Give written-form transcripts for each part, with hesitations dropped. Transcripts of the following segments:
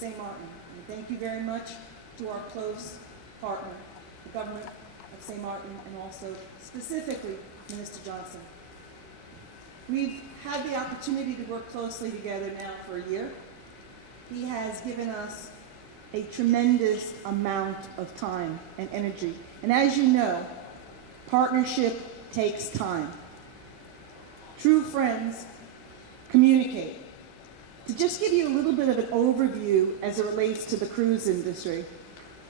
St. Martin. And thank you very much to our close partner, the government of St. Martin, and also specifically Minister Johnson. We've had the opportunity to work closely together now for a year. He has given us a tremendous amount of time and energy. And as you know, partnership takes time. True friends communicate. To just give you a little bit of an overview as it relates to the cruise industry,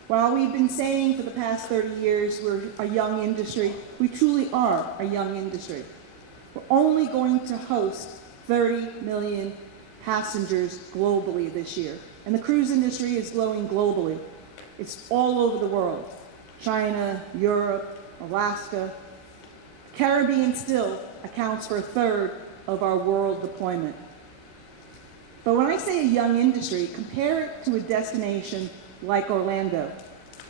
while we've been saying for the past 30 years we're a young industry, we truly are a young industry. We're only going to host 30 million passengers globally this year. And the cruise industry is growing globally. It's all over the world. China, Europe, Alaska. Caribbean still accounts for a third of our world deployment. But when I say a young industry, compare it to a destination like Orlando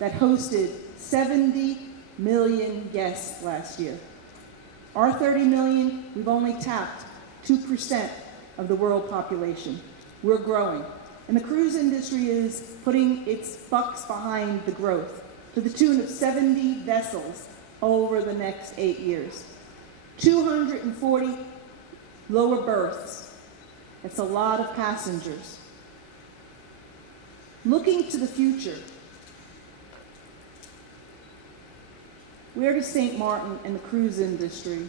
that hosted 70 million guests last year. Our 30 million, we've only tapped 2% of the world population. We're growing. And the cruise industry is putting its bucks behind the growth to the tune of 70 vessels over the next 8 years. 240 lower berths. That's a lot of passengers. Looking to the future, where does St. Martin and the cruise industry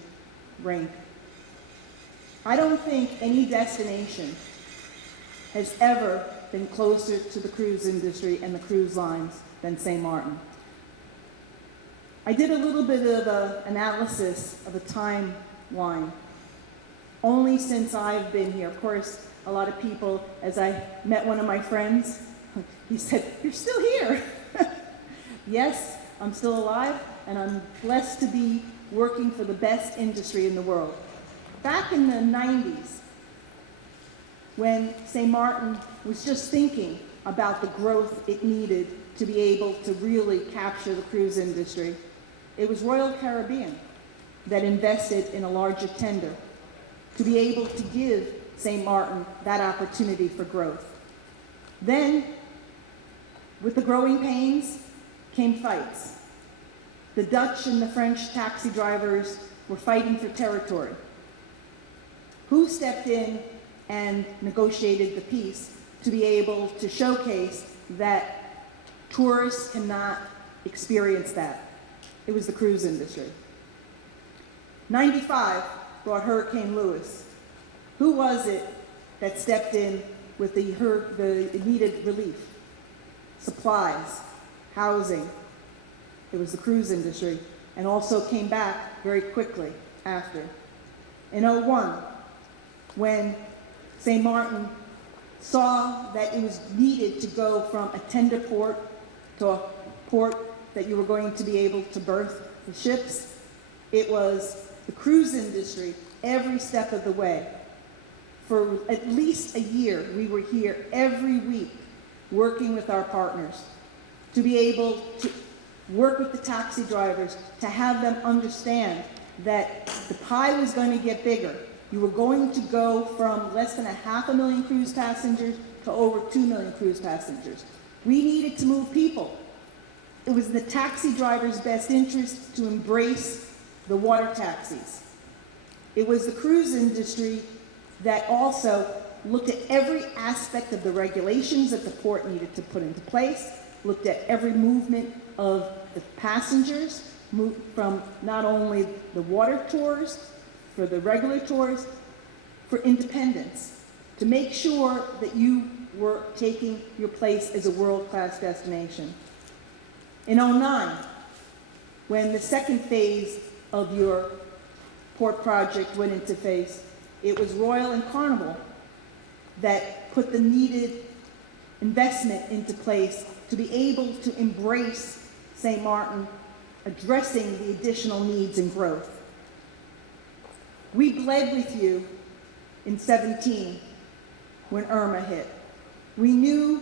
rank? I don't think any destination has ever been closer to the cruise industry and the cruise lines than St. Martin. I did a little bit of an analysis of a timeline only since I've been here. Of course, a lot of people, as I met one of my friends, he said, "You're still here." Yes, I'm still alive, and I'm blessed to be working for the best industry in the world. Back in the 90s, when St. Martin was just thinking about the growth it needed to be able to really capture the cruise industry, it was Royal Caribbean that invested in a larger tender to be able to give St. Martin that opportunity for growth. Then, with the growing pains, came fights. The Dutch and the French taxi drivers were fighting for territory. Who stepped in and negotiated the peace to be able to showcase that tourists cannot experience that? It was the cruise industry. 95 brought Hurricane Lewis. Who was it that stepped in with the needed relief? Supplies, housing. It was the cruise industry, and also came back very quickly after. In 01, when St. Martin saw that it was needed to go from a tender port to a port that you were going to be able to berth the ships, it was the cruise industry every step of the way. For at least a year, we were here every week working with our partners to be able to work with the taxi drivers, to have them understand that the pie was going to get bigger. You were going to go from less than 500,000 cruise passengers to over 2 million cruise passengers. We needed to move people. It was in the taxi drivers' best interest to embrace the water taxis. It was the cruise industry that also looked at every aspect of the regulations that the port needed to put into place, looked at every movement of the passengers, moved from not only the water tours, for the regular tours, for independence, to make sure that you were taking your place as a world-class destination. In 09, when the second phase of your port project went into phase, it was Royal and Carnival that put the needed investment into place to be able to embrace St. Martin, addressing the additional needs and growth. We bled with you in 17 when Irma hit. We knew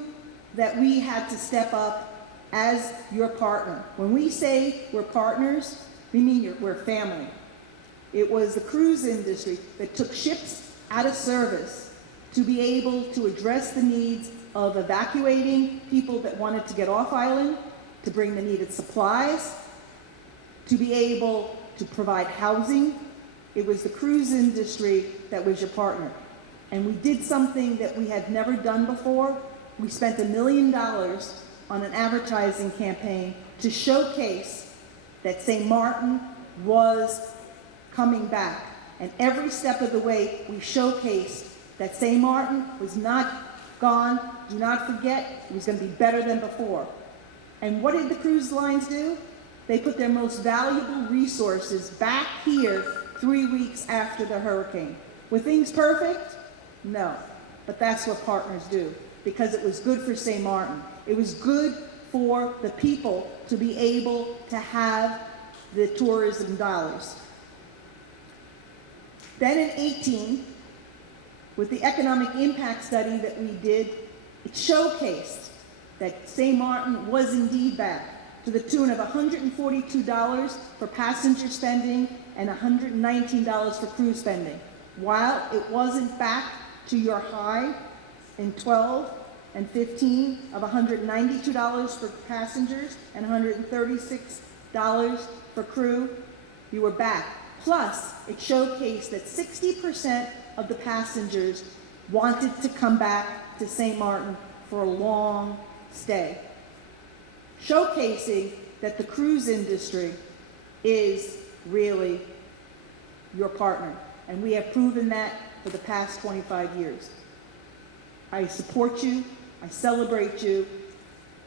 that we had to step up as your partner. When we say we're partners, we mean we're family. It was the cruise industry that took ships out of service to be able to address the needs of evacuating people that wanted to get off island, to bring the needed supplies, to be able to provide housing. It was the cruise industry that was your partner. And we did something that we had never done before. We spent $1 million on an advertising campaign to showcase that St. Martin was coming back. And every step of the way, we showcased that St. Martin was not gone. Do not forget, it was going to be better than before. And what did the cruise lines do? They put their most valuable resources back here 3 weeks after the hurricane. Were things perfect? No. But that's what partners do, because it was good for St. Martin. It was good for the people to be able to have the tourism dollars. Then in 18, with the economic impact study that we did, it showcased that St. Martin was indeed back to the tune of $142 for passenger spending and $119 for cruise spending. While it wasn't back to your high in 12 and 15 of $192 for passengers and $136 for crew, you were back. Plus, it showcased that 60% of the passengers wanted to come back to St. Martin for a long stay. Showcasing that the cruise industry is really your partner. And we have proven that for the past 25 years. I support you, I celebrate you,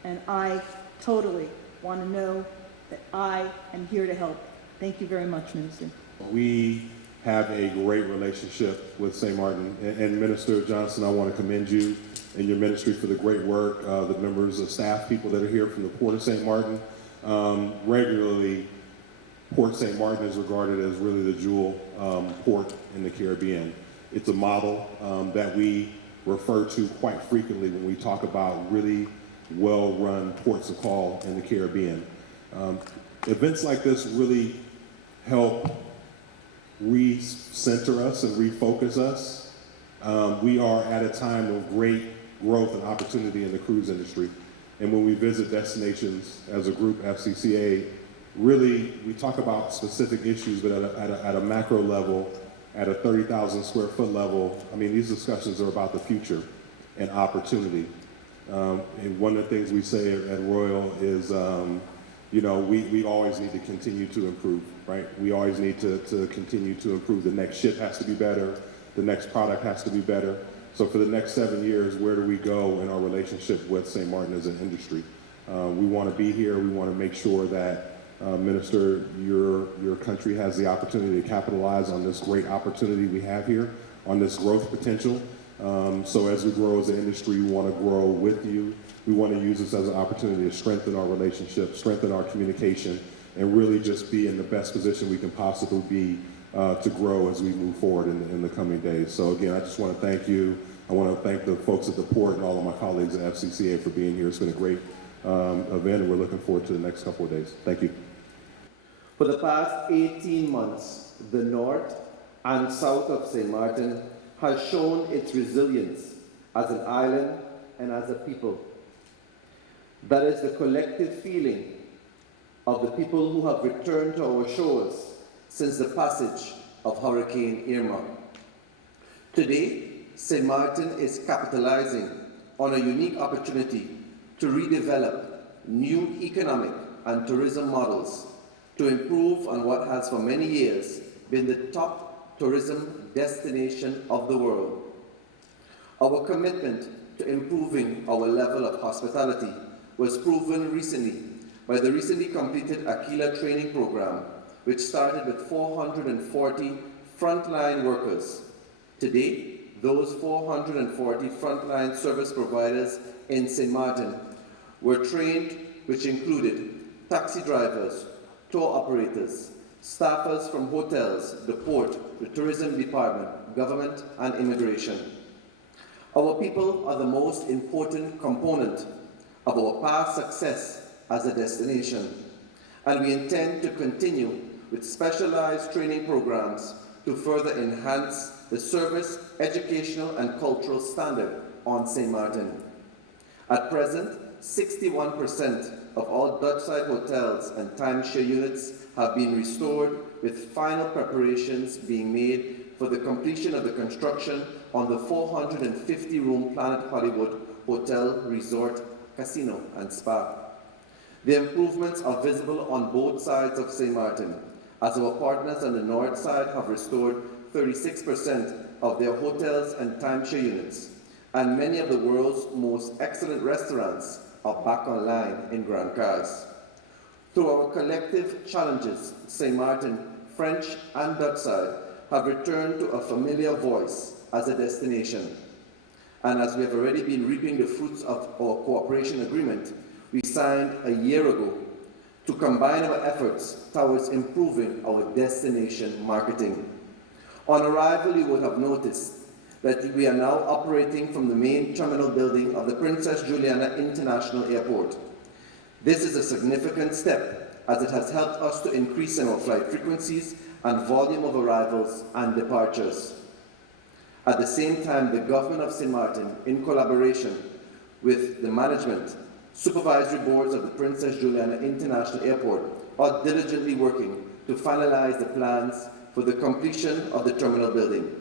and I totally want to know that I am here to help. Thank you very much, Minister. We have a great relationship with St. Martin. And Minister Johnson, I want to commend you and your ministry for the great work. The members of staff, people that are here from the Port of St. Martin. Regularly, Port St. Martin is regarded as really the jewel port in the Caribbean. It's a model that we refer to quite frequently when we talk about really well-run ports of call in the Caribbean. Events like this really help recenter us and refocus us. We are at a time of great growth and opportunity in the cruise industry. And when we visit destinations as a group, Fcca, really we talk about specific issues, but at a macro level, at a 30,000 square foot level, I mean, these discussions are about the future and opportunity. And one of the things we say at Royal is, you know, we always need to continue to improve, right? We always need to continue to improve. The next ship has to be better. The next product has to be better. So for the next 7 years, where do we go in our relationship with St. Martin as an industry? We want to be here. We want to make sure that, Minister, your country has the opportunity to capitalize on this great opportunity we have here, on this growth potential. So as we grow as an industry, we want to grow with you. We want to use this as an opportunity to strengthen our relationship, strengthen our communication, and really just be in the best position we can possibly be to grow as we move forward in the coming days. So again, I just want to thank you. I want to thank the folks at the port and all of my colleagues at Fcca for being here. It's been a great event, and we're looking forward to the next couple of days. Thank you. For the past 18 months, the north and south of St. Martin has shown its resilience as an island and as a people. That is the collective feeling of the people who have returned to our shores since the passage of Hurricane Irma. Today, St. Martin is capitalizing on a unique opportunity to redevelop new economic and tourism models to improve on what has for many years been the top tourism destination of the world. Our commitment to improving our level of hospitality was proven recently by the recently completed Aquila training program, which started with 440 frontline workers. Today, those 440 frontline service providers in St. Martin were trained, which included taxi drivers, tour operators, staffers from hotels, the port, the tourism department, government, and immigration. Our people are the most important component of our past success as a destination, and we intend to continue with specialized training programs to further enhance the service, educational, and cultural standard on St. Martin. At present, 61% of all Dutchside hotels and timeshare units have been restored, with final preparations being made for the completion of the construction on the 450-room Planet Hollywood Hotel, Resort, Casino and Spa. The improvements are visible on both sides of St. Martin, as our partners on the north side have restored 36% of their hotels and timeshare units, and many of the world's most excellent restaurants are back online in Grand Cars. Through our collective challenges, St. Martin, French and Dutchside have returned to a familiar voice as a destination. And as we have already been reaping the fruits of our cooperation agreement we signed a year ago to combine our efforts towards improving our destination marketing. On arrival, you would have noticed that we are now operating from the main terminal building of the Princess Juliana International Airport. This is a significant step, as it has helped us to increase our flight frequencies and volume of arrivals and departures. At the same time, the government of St. Martin, in collaboration with the management, supervisory boards of the Princess Juliana International Airport, are diligently working to finalize the plans for the completion of the terminal building.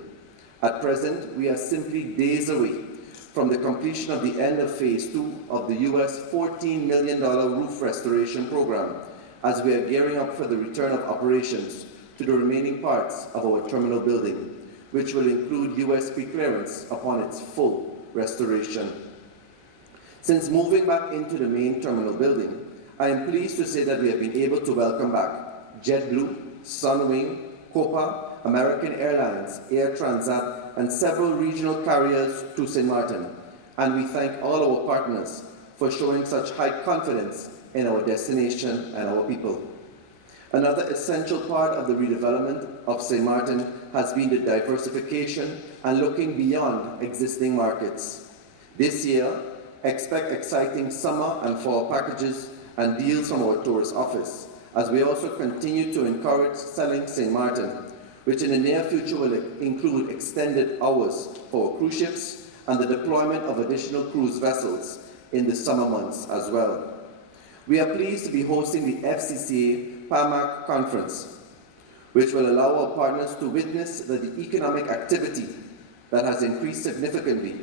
At present, we are simply days away from the completion of the end of Phase 2 of the US $14 million roof restoration program, as we are gearing up for the return of operations to the remaining parts of our terminal building, which will include USP clearance upon its full restoration. Since moving back into the main terminal building, I am pleased to say that we have been able to welcome back JetBlue, Sunwing, Copa, American Airlines, Air Transat, and several regional carriers to St. Martin, and we thank all our partners for showing such high confidence in our destination and our people. Another essential part of the redevelopment of St. Martin has been the diversification and looking beyond existing markets. This year, expect exciting summer and fall packages and deals from our tourist office, as we also continue to encourage selling St. Martin, which in the near future will include extended hours for cruise ships and the deployment of additional cruise vessels in the summer months as well. We are pleased to be hosting the Fcca Pamac conference, which will allow our partners to witness the economic activity that has increased significantly,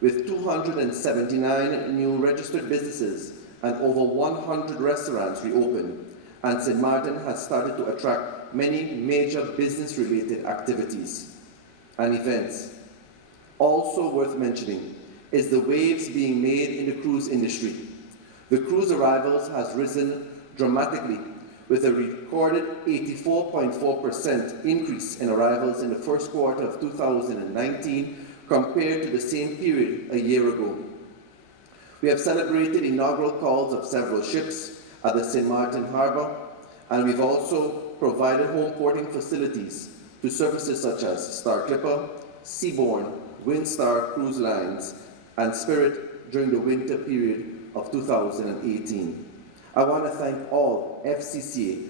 with 279 new registered businesses and over 100 restaurants reopened, and St. Martin has started to attract many major business-related activities and events. Also worth mentioning is the waves being made in the cruise industry. The cruise arrivals has risen dramatically, with a recorded 84.4% increase in arrivals in the first quarter of 2019 compared to the same period a year ago. We have celebrated inaugural calls of several ships at the St. Martin Harbour, and we've also provided home porting facilities to services such as Star Clipper, Seabourn, Windstar Cruise Lines, and Spirit during the winter period of 2018. I want to thank all Fcca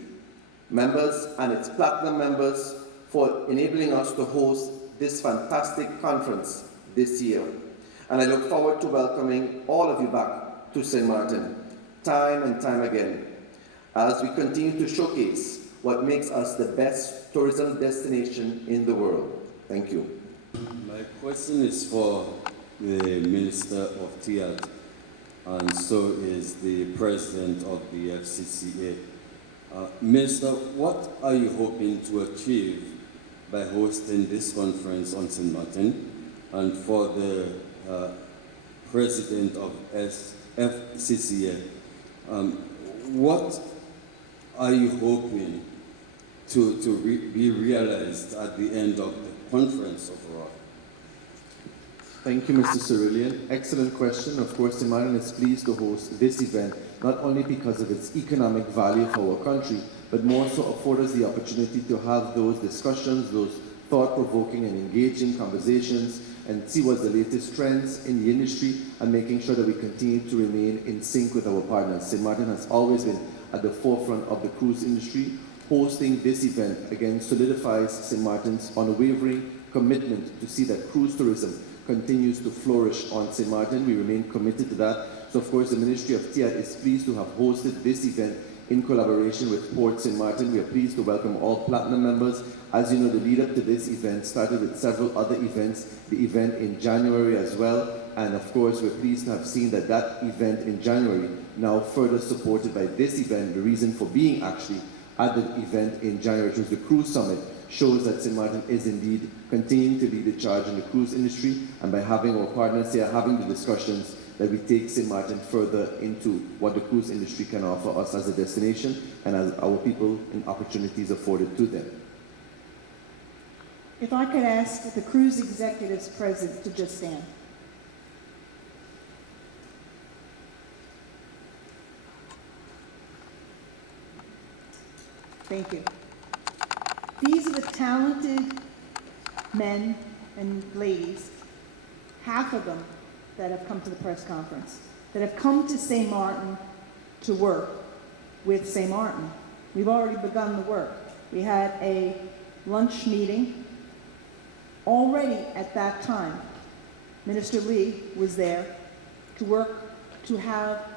members and its platinum members for enabling us to host this fantastic conference this year. And I look forward to welcoming all of you back to St. Martin, time and time again, as we continue to showcase what makes us the best tourism destination in the world. Thank you. My question is for the Minister of TIAT, and so is the President of the Fcca. Minister, what are you hoping to achieve by hosting this conference on St. Martin? And for the President of Fcca, what are you hoping to be realized at the end of the conference overall? Thank you, Mr. Cerulean. Excellent question. Of course, St. Martin is pleased to host this event, not only because of its economic value for our country, but more so afford us the opportunity to have those discussions, those thought-provoking and engaging conversations, and see what's the latest trends in the industry, and making sure that we continue to remain in sync with our partners. St. Martin has always been at the forefront of the cruise industry. Hosting this event, again, solidifies St. Martin's unwavering commitment to see that cruise tourism continues to flourish on St. Martin. We remain committed to that. So of course the Ministry of TIAD is pleased to have hosted this event in collaboration with Port St. Martin. We are pleased to welcome all Platinum members. As you know, the lead up to this event started with several other events, the event in January as well. And of course, we're pleased to have seen that that event in January now further supported by this event. The reason for being actually at the event in January, which was the Cruise Summit, shows that St. Martin is indeed continuing to lead the charge in the cruise industry, and by having our partners here, having the discussions, that we take St. Martin further into what the cruise industry can offer us as a destination and as our people and opportunities afforded to them. If I could ask the cruise executives present to just stand. Thank you. These are the talented men and ladies, half of them that have come to the press conference, that have come to St. Martin to work with St. Martin. We've already begun the work. We had a lunch meeting already at that time. Minister Lee was there to work to have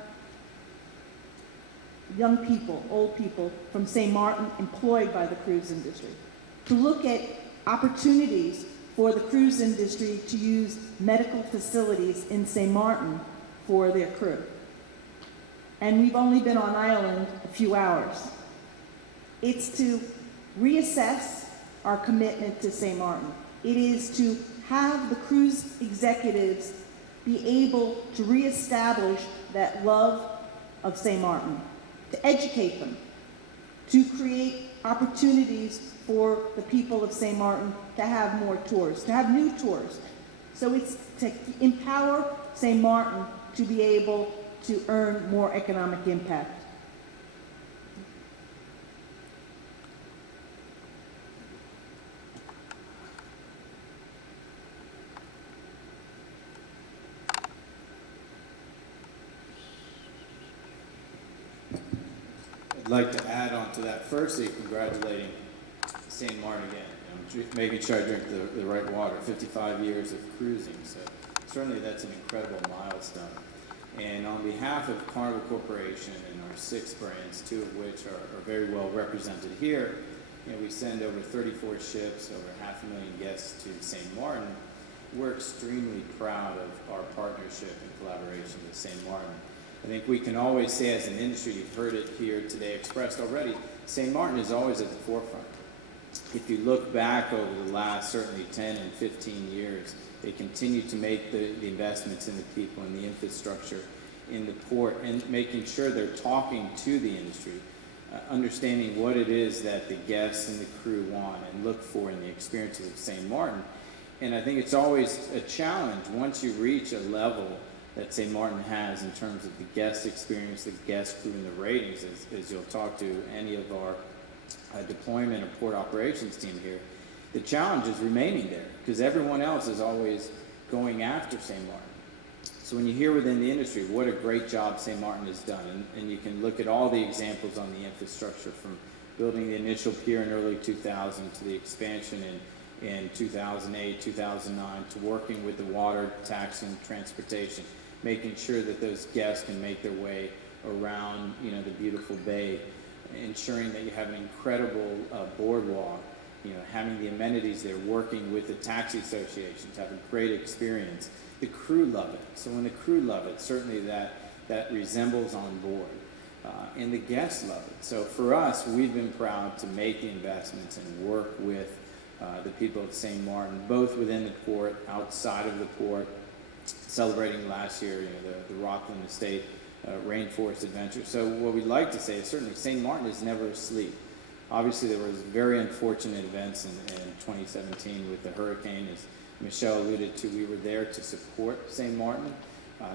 young people, old people from St. Martin employed by the cruise industry, to look at opportunities for the cruise industry to use medical facilities in St. Martin for their crew. And we've only been on island a few hours. It's to reassess our commitment to St. Martin. It is to have the cruise executives be able to reestablish that love of St. Martin, to educate them, to create opportunities for the people of St. Martin to have more tours, to have new tours. So it's to empower St. Martin to be able to earn more economic impact. I'd like to add on to that. Firstly, congratulating St. Martin again. Making sure I drink the right water. 55 years of cruising, so certainly that's an incredible milestone. And on behalf of Carnival Corporation and our 6 brands, 2 of which are very well represented here, we send over 34 ships, over 500,000 guests to St. Martin. We're extremely proud of our partnership and collaboration with St. Martin. I think we can always say as an industry, you've heard it here today expressed already, St. Martin is always at the forefront. If you look back over the last certainly 10 and 15 years, they continue to make the investments in the people and the infrastructure in the port, and making sure they're talking to the industry, understanding what it is that the guests and the crew want and look for in the experiences of St. Martin. And I think it's always a challenge once you reach a level that St. Martin has in terms of the guest experience, the guest crew, and the ratings, as you'll talk to any of our deployment or port operations team here. The challenge is remaining there because everyone else is always going after St. Martin. So when you hear within the industry what a great job St. Martin has done, and you can look at all the examples on the infrastructure from building the initial pier in early 2000 to the expansion in 2008, 2009, to working with the water, taxi, and transportation, making sure that those guests can make their way around the beautiful bay, ensuring that you have an incredible boardwalk, having the amenities there, working with the taxi associations, having a great experience. The crew love it. So when the crew love it, certainly that resembles on board. And the guests love it. So for us, we've been proud to make the investments and work with the people of St. Martin, both within the port, outside of the port, celebrating last year, the Rockland Estate Rainforest Adventure. So what we'd like to say is certainly St. Martin is never asleep. Obviously, there was very unfortunate events in 2017 with the hurricane, as Michelle alluded to. We were there to support St. Martin.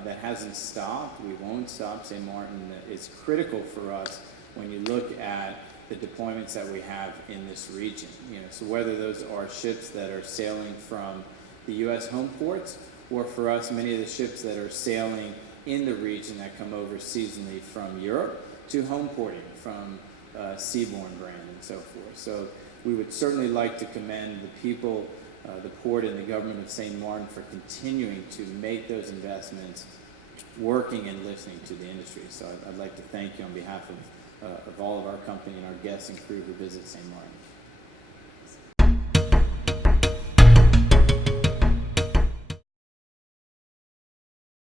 That hasn't stopped. We won't stop. St. Martin is critical for us when you look at the deployments that we have in this region. So whether those are ships that are sailing from the U.S. home ports, or for us, many of the ships that are sailing in the region that come over seasonally from Europe to home porting from Seabourn brand and so forth. So we would certainly like to commend the people, the port, and the government of St. Martin for continuing to make those investments working and listening to the industry. So I'd like to thank you on behalf of all of our company and our guests and crew who visit St. Martin.